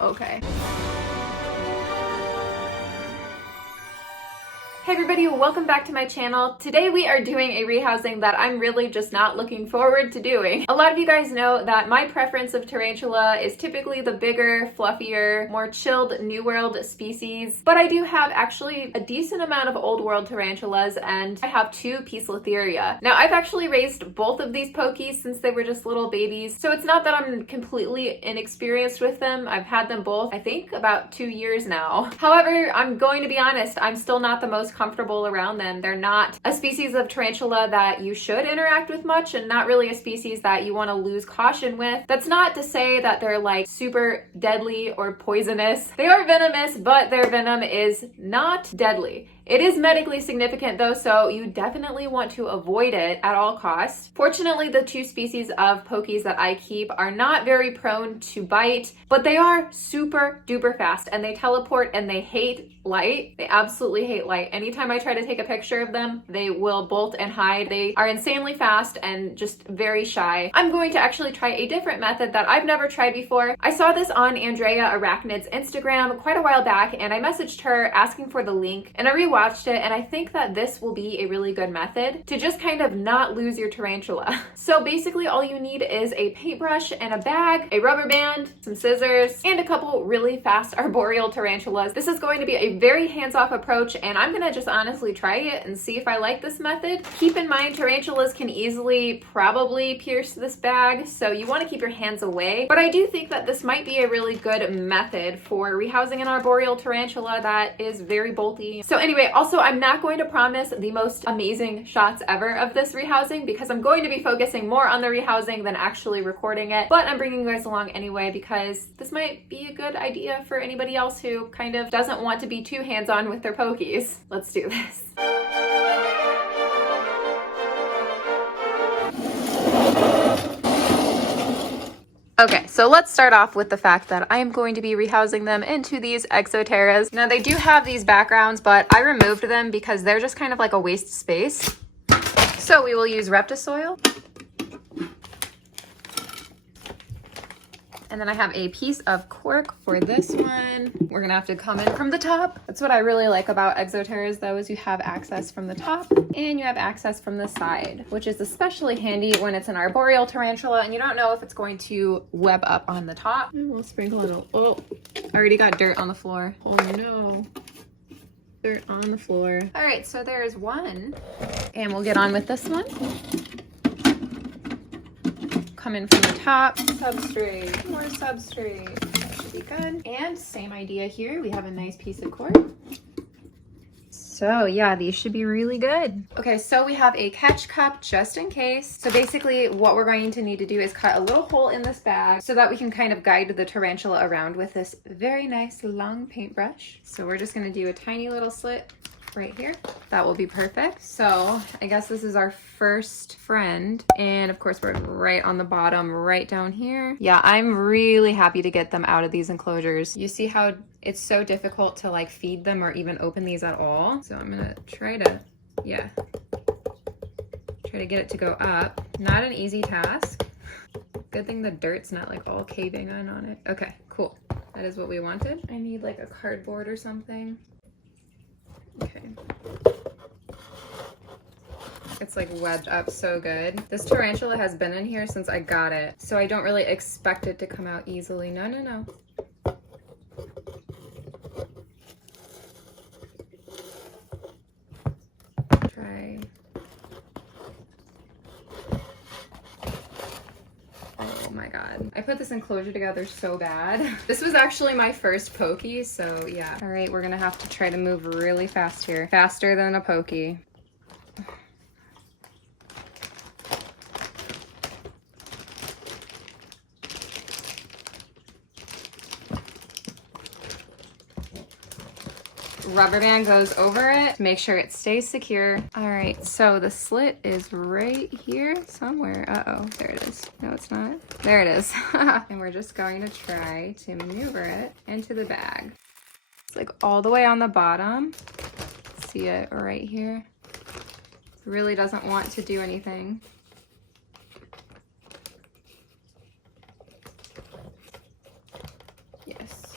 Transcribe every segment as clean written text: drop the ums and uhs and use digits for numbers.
Okay. Hey everybody, welcome back to my channel. Today we are doing a rehousing that I'm really just not looking forward to doing. A lot of you guys know that my preference of tarantula is typically the bigger, fluffier, more chilled New World species, but I do have actually a decent amount of Old World tarantulas, and I have 2 Poecilotheria. Now I've actually raised both of these pokies since they were just little babies, so it's not that I'm completely inexperienced with them. I've had them both, I think, about 2 years now. However, I'm going to be honest, I'm still not the most comfortable around them. They're not a species of tarantula that you should interact with much, and not really a species that you want to lose caution with. That's not to say that they're like super deadly or poisonous. They are venomous, but their venom is not deadly. It is medically significant though, so you definitely want to avoid it at all costs. Fortunately, the 2 species of pokies that I keep are not very prone to bite, but they are super duper fast, and they teleport, and they hate light. They absolutely hate light. Anytime I try to take a picture of them, they will bolt and hide. They are insanely fast and just very shy. I'm going to actually try a different method that I've never tried before. I saw this on Andrea Arachnid's Instagram quite a while back, and I messaged her asking for the link, and I rewatched it, and I think that this will be a really good method to just kind of not lose your tarantula. So basically all you need is a paintbrush and a bag, a rubber band, some scissors, and a couple really fast arboreal tarantulas. This is going to be a very hands-off approach, and I'm gonna just honestly try it and see if I like this method. Keep in mind, tarantulas can easily probably pierce this bag, so you want to keep your hands away, but I do think that this might be a really good method for rehousing an arboreal tarantula that is very bolty. So anyway, also I'm not going to promise the most amazing shots ever of this rehousing, because I'm going to be focusing more on the rehousing than actually recording it, but I'm bringing you guys along anyway because this might be a good idea for anybody else who kind of doesn't want to be too hands-on with their pokies. Let's do this. Okay, so let's start off with the fact that I am going to be rehousing them into these exoteras. Now they do have these backgrounds, but I removed them because they're just kind of like a waste of space. So we will use Reptisoil. And then I have a piece of cork for this one. We're gonna have to come in from the top. That's what I really like about exoteras though, is you have access from the top and you have access from the side, which is especially handy when it's an arboreal tarantula and you don't know if it's going to web up on the top. And we'll sprinkle a little, oh, I already got dirt on the floor. Oh no, dirt on the floor. All right, so there's one. And we'll get on with this one. Come in from the top, substrate, more substrate, that should be good. And same idea here, we have a nice piece of cork. So yeah, these should be really good. Okay, so we have a catch cup just in case. So basically what we're going to need to do is cut a little hole in this bag so that we can kind of guide the tarantula around with this very nice long paintbrush. So we're just gonna do a tiny little slit right here. That will be perfect. So I guess this is our first friend, and of course we're right on the bottom, right down here. Yeah, I'm really happy to get them out of these enclosures. You see how it's so difficult to like feed them or even open these at all. So I'm gonna try to, yeah, try to get it to go up. Not an easy task. Good thing the dirt's not like all caving in on it. Okay, cool. That is what we wanted. I need like a cardboard or something. Okay. It's like webbed up so good. This tarantula has been in here since I got it, so I don't really expect it to come out easily. No, no, no. Try. Oh my god. I put this enclosure together so bad. This was actually my first pokie, so yeah. All right, we're gonna have to try to move really fast here. Faster than a pokie. Rubber band goes over it to make sure it stays secure. All right, so the slit is right here somewhere. Uh-oh, there it is. No, it's not. There it is. And we're just going to try to maneuver it into the bag. It's like all the way on the bottom. See it right here? It really doesn't want to do anything. Yes.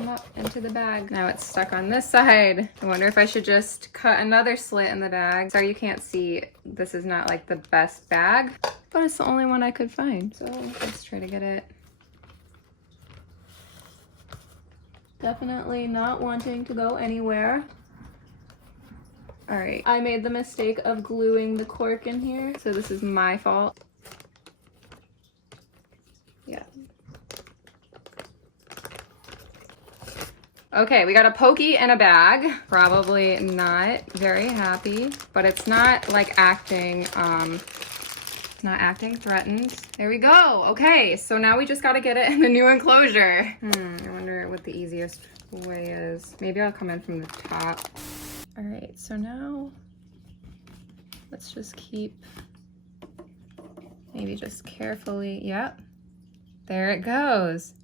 come up into the bag. Now it's stuck on this side. I wonder if I should just cut another slit in the bag. Sorry you can't see, this is not like the best bag, but it's the only one I could find. So let's try to get it. Definitely not wanting to go anywhere. All right, I made the mistake of gluing the cork in here, so this is my fault. Yeah. Okay, we got a Pokie in a bag. Probably not very happy, but it's not like acting, it's not acting threatened. There we go. Okay, so now we just gotta get it in the new enclosure. I wonder what the easiest way is. Maybe I'll come in from the top. All right, so now let's just keep, maybe just carefully, yep, there it goes.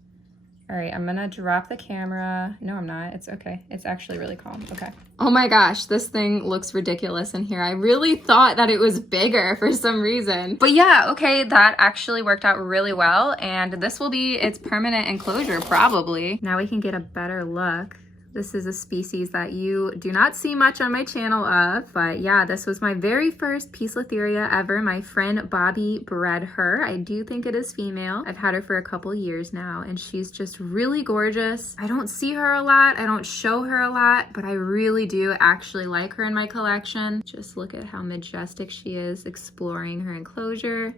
All right, I'm gonna drop the camera. No, I'm not, it's okay. It's actually really calm, okay. Oh my gosh, this thing looks ridiculous in here. I really thought that it was bigger for some reason. But yeah, okay, that actually worked out really well, and this will be its permanent enclosure, probably. Now we can get a better look. This is a species that you do not see much on my channel of, but yeah, this was my very first Poecilotheria ever. My friend Bobby bred her. I do think it is female. I've had her for a couple years now, and she's just really gorgeous. I don't see her a lot. I don't show her a lot, but I really do actually like her in my collection. Just look at how majestic she is exploring her enclosure.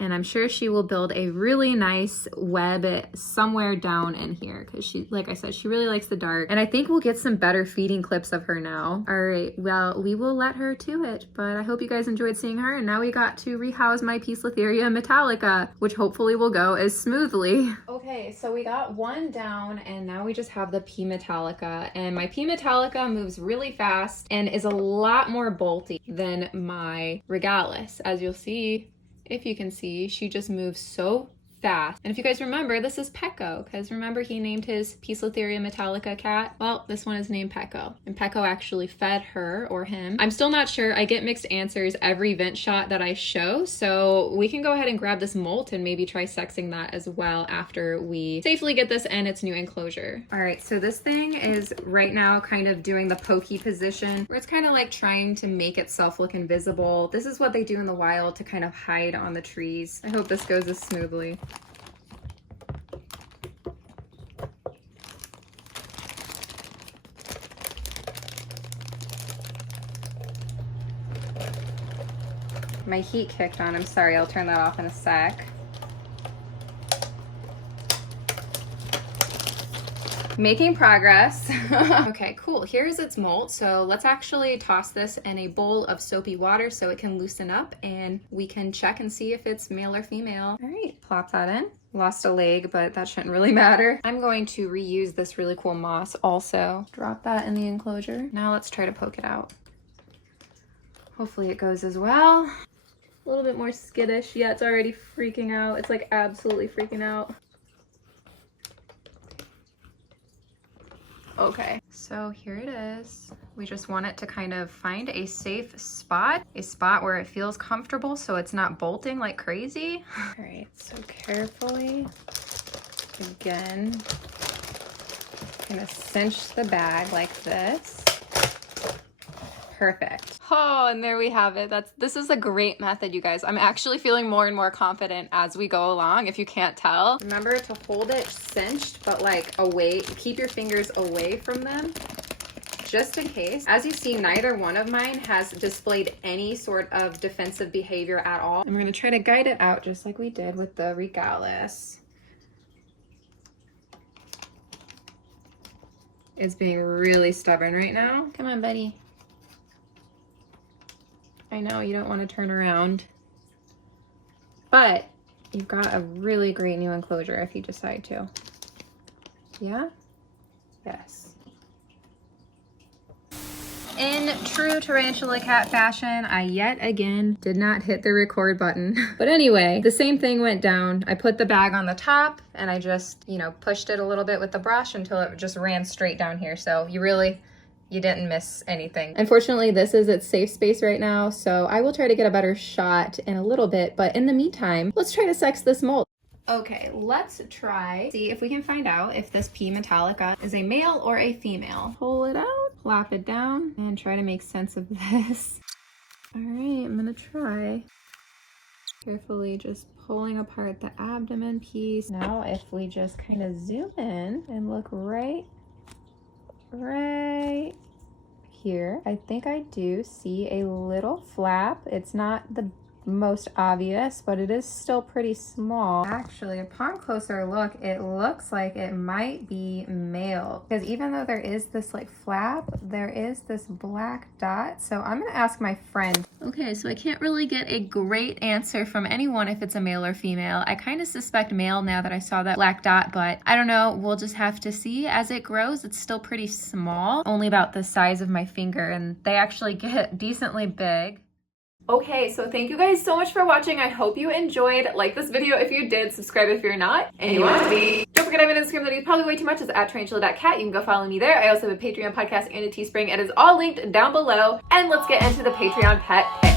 And I'm sure she will build a really nice web somewhere down in here because she, like I said, she really likes the dark. And I think we'll get some better feeding clips of her now. All right, well, we will let her to it, but I hope you guys enjoyed seeing her. And now we got to rehouse my Poecilotheria Metallica, which hopefully will go as smoothly. Okay, so we got one down and now we just have the P Metallica. And my P Metallica moves really fast and is a lot more bolty than my Regalis. As you'll see, if you can see, she just moves so fast. And if you guys remember, this is Pecco, because remember he named his Poecilotheria Metallica cat? Well, this one is named Pecco, and Pecco actually fed her or him. I'm still not sure. I get mixed answers every vent shot that I show, so we can go ahead and grab this molt and maybe try sexing that as well after we safely get this in its new enclosure. All right, so this thing is right now kind of doing the Pokie position, where it's kind of like trying to make itself look invisible. This is what they do in the wild to kind of hide on the trees. I hope this goes as smoothly. My heat kicked on. I'm sorry, I'll turn that off in a sec. Making progress. Okay, cool. Here's its molt. So let's actually toss this in a bowl of soapy water so it can loosen up and we can check and see if it's male or female. All right, plop that in. Lost a leg, but that shouldn't really matter. I'm going to reuse this really cool moss also. Drop that in the enclosure. Now let's try to poke it out. Hopefully it goes as well. A little bit more skittish. Yeah, it's already freaking out. It's like absolutely freaking out. Okay, so here it is. We just want it to kind of find a safe spot, a spot where it feels comfortable so it's not bolting like crazy. All right, so carefully, again, gonna cinch the bag like this. Perfect. Oh, and there we have it. This is a great method, you guys. I'm actually feeling more and more confident as we go along, if you can't tell. Remember to hold it cinched, but like away, keep your fingers away from them, just in case. As you see, neither one of mine has displayed any sort of defensive behavior at all. And we're gonna try to guide it out just like we did with the Regalis. It's being really stubborn right now. Come on, buddy. I know you don't want to turn around, but you've got a really great new enclosure if you decide to. Yeah? Yes. In true Tarantula Kat fashion, I yet again did not hit the record button. But anyway, the same thing went down. I put the bag on the top and I just, you know, pushed it a little bit with the brush until it just ran straight down here. So you didn't miss anything. Unfortunately, this is its safe space right now, so I will try to get a better shot in a little bit, but in the meantime, let's try to sex this molt. Okay, let's try, see if we can find out if this P. Metallica is a male or a female. Pull it out, flap it down, and try to make sense of this. All right, I'm gonna try. Carefully just pulling apart the abdomen piece. Now if we just kind of zoom in and look right here, I think I do see a little flap. It's not the most obvious, but it is still pretty small. Actually, upon closer look, it looks like it might be male, because even though there is this like flap, there is this black dot. So I'm gonna ask my friend. Okay, so I can't really get a great answer from anyone if it's a male or female. I kind of suspect male now that I saw that black dot, but I don't know. We'll just have to see as it grows. It's still pretty small, only about the size of my finger, and they actually get decently big. Okay, so thank you guys so much for watching. I hope you enjoyed. Like this video if you did, subscribe if you're not, and you want to be. Don't forget I have an Instagram that is probably way too much. It's at Tarantula Kat. You can go follow me there. I also have a Patreon podcast and a Teespring. It is all linked down below. And let's get into the Patreon pet pick.